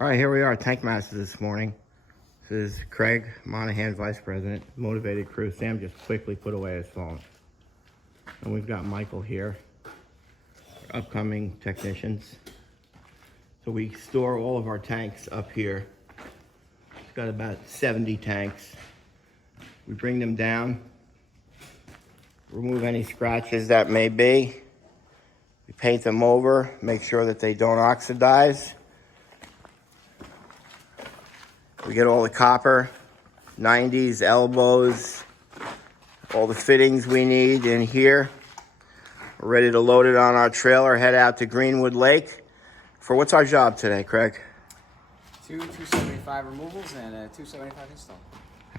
All right, here we are, Tank Master this morning. This is Craig Monahan, Vice President, Motivated Crew. Sam just quickly put away his phone. And we've got Michael here, upcoming technicians. So we store all of our tanks up here. We've got about 70 tanks. We bring them down, remove any scratches that may be. We paint them over, make sure that they don't oxidize. We get all the copper, 90s, elbows, all the fittings we need in here. We're ready to load it on our trailer, head out to Greenwood Lake. For what's our job today, Craig? 275 removals and a 275 install.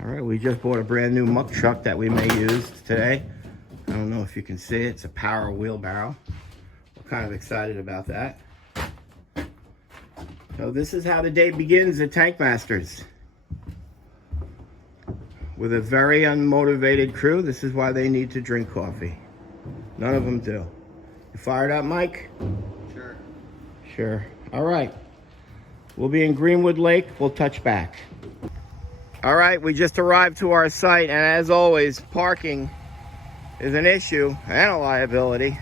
All right, we just bought a brand new muck truck that we may use today. I don't know if you can see it. It's a power wheelbarrow. We're kind of excited about that. So this is how the day begins at Tank Masters. With a very unmotivated crew, this is why they need to drink coffee. None of them do. You fired up, Mike? Sure. Sure. All right. We'll be in Greenwood Lake. We'll touch back. All right, we just arrived to our site, and as always, parking is an issue and a liability.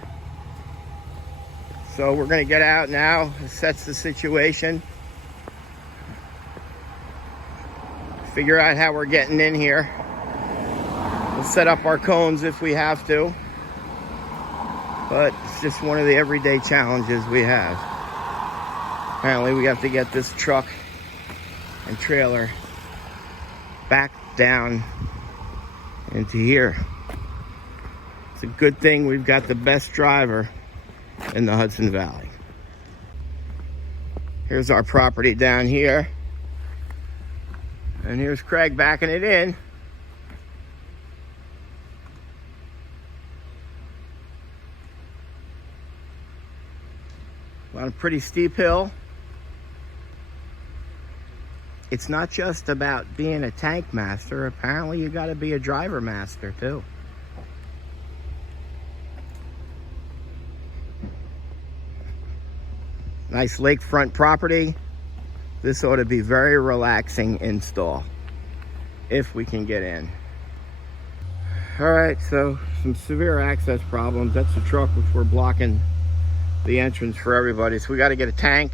So we're going to get out now, assess the situation, figure out how we're getting in here. We'll set up our cones if we have to, but it's just one of the everyday challenges we have. Apparently we have to get this truck and trailer back down into here. It's a good thing we've got the best driver in the Hudson Valley. Here's our property down here. And here's Craig backing it in. On a pretty steep hill. It's not just about being a tank master. Apparently you gotta be a driver master too. Nice lakefront property. This ought to be very relaxing install, if we can get in. All right, so some severe access problems. That's the truck which we're blocking the entrance for everybody. So we got to get a tank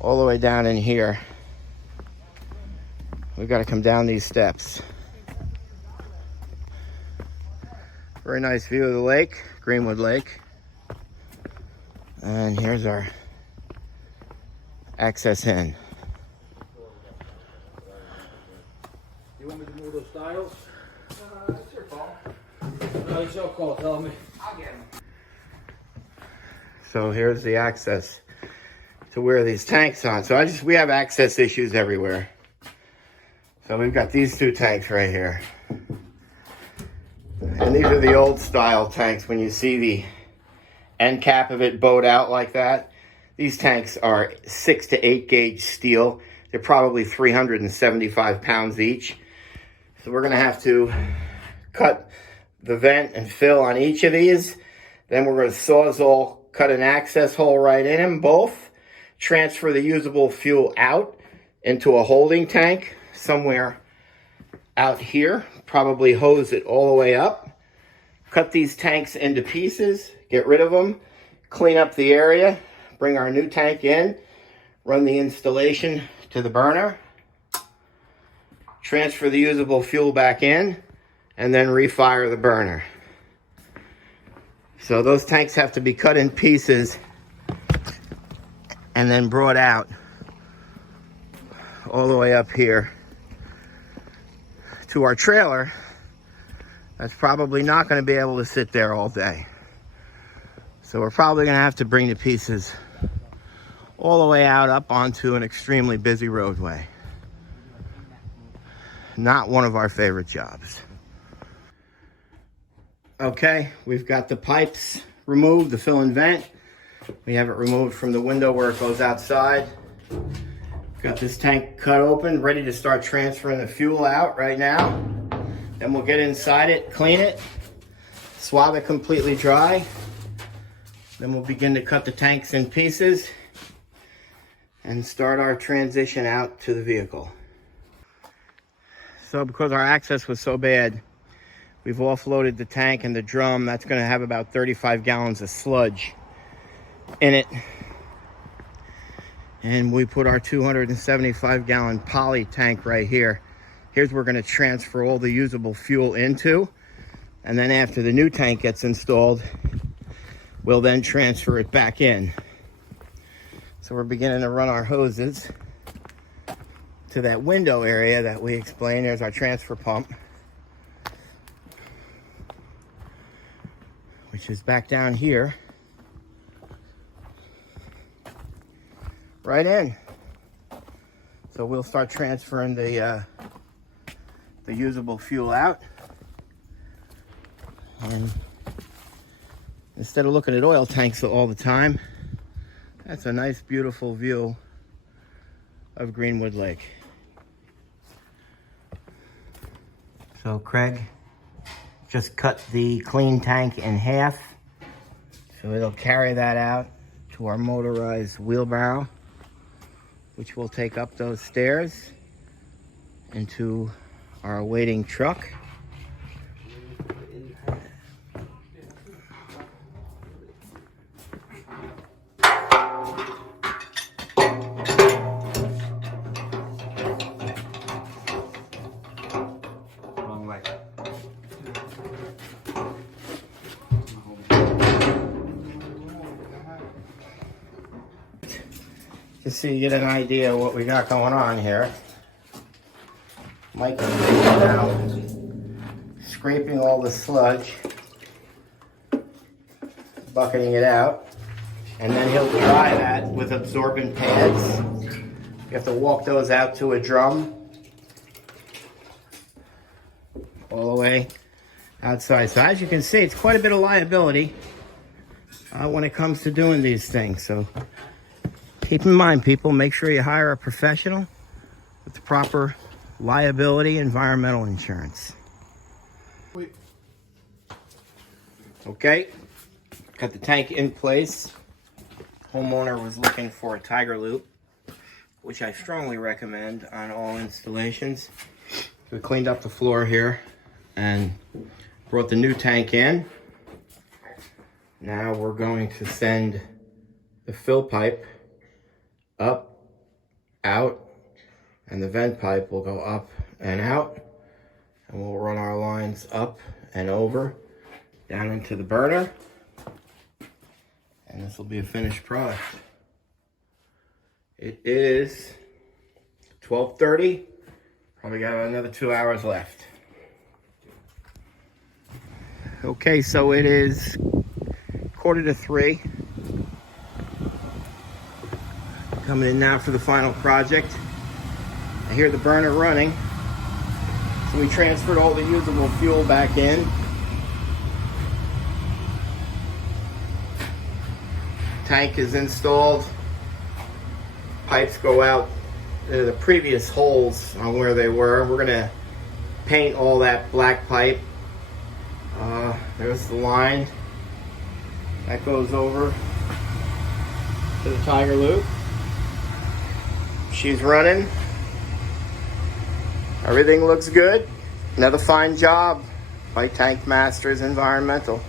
all the way down in here. We got to come down these steps. Very nice view of the lake, Greenwood Lake. And here's our access in. You want me to move those tiles? It's your call. No, it's your call, tell me. I'll get them. So here's the access to where these tanks are. So we have access issues everywhere. So we've got these two tanks right here. And these are the old style tanks. When you see the end cap of it bowed out like that, these tanks are 6 to 8 gauge steel. They're probably 375 pounds each. So we're gonna have to cut the vent and fill on each of these. Then we're gonna Sawzall cut an access hole right in them both, transfer the usable fuel out into a holding tank somewhere out here, probably hose it all the way up, cut these tanks into pieces, get rid of them, clean up the area, bring our new tank in, run the installation to the burner, transfer the usable fuel back in, and then refire the burner. So those tanks have to be cut in pieces and then brought out all the way up here to our trailer. That's probably not going to be able to sit there all day. So we're probably going to have to bring the pieces all the way out up onto an extremely busy roadway. Not one of our favorite jobs. Okay, we've got the pipes removed, the fill and vent. We have it removed from the window where it goes outside. Got this tank cut open, ready to start transferring the fuel out right now. Then we'll get inside it, clean it, swab it completely dry. Then we'll begin to cut the tanks in pieces. and start our transition out to the vehicle. So because our access was so bad, we've offloaded the tank and the drum. That's going to have about 35 gallons of sludge in it. And we put our 275 gallon poly tank right here. Here's where we're going to transfer all the usable fuel into. And then after the new tank gets installed, we'll then transfer it back in. So we're beginning to run our hoses to that window area that we explained. There's our transfer pump, which is back down here. Right in. So we'll start transferring the usable fuel out. And instead of looking at oil tanks all the time, that's a nice, beautiful view of Greenwood Lake. So Craig just cut the clean tank in half, so it'll carry that out to our motorized wheelbarrow, which will take up those stairs into our waiting truck. Wrong way. Just so you get an idea of what we got going on here. Mike is now scraping all the sludge, bucketing it out, and then he'll dry that with absorbent pads. You have to walk those out to a drum all the way outside. So as you can see, it's quite a bit of liability when it comes to doing these things. So keep in mind, people, make sure you hire a professional with the proper liability environmental insurance. Okay, got the tank in place. Homeowner was looking for a tiger loop, which I strongly recommend on all installations. We cleaned up the floor here and brought the new tank in. Now we're going to send the fill pipe up, out, and the vent pipe will go up and out, and we'll run our lines up and over down into the burner, and this will be a finished product. It is 12:30. Probably got another 2 hours left. Okay, so it is 2:45. Coming in now for the final project. I hear the burner running. So we transferred all the usable fuel back in. Tank is installed. Pipes go out the previous holes on where they were. We're gonna paint all that black pipe. There's the line that goes over to the tiger loop. She's running. Everything looks good. Another fine job by Tank Masters Environmental.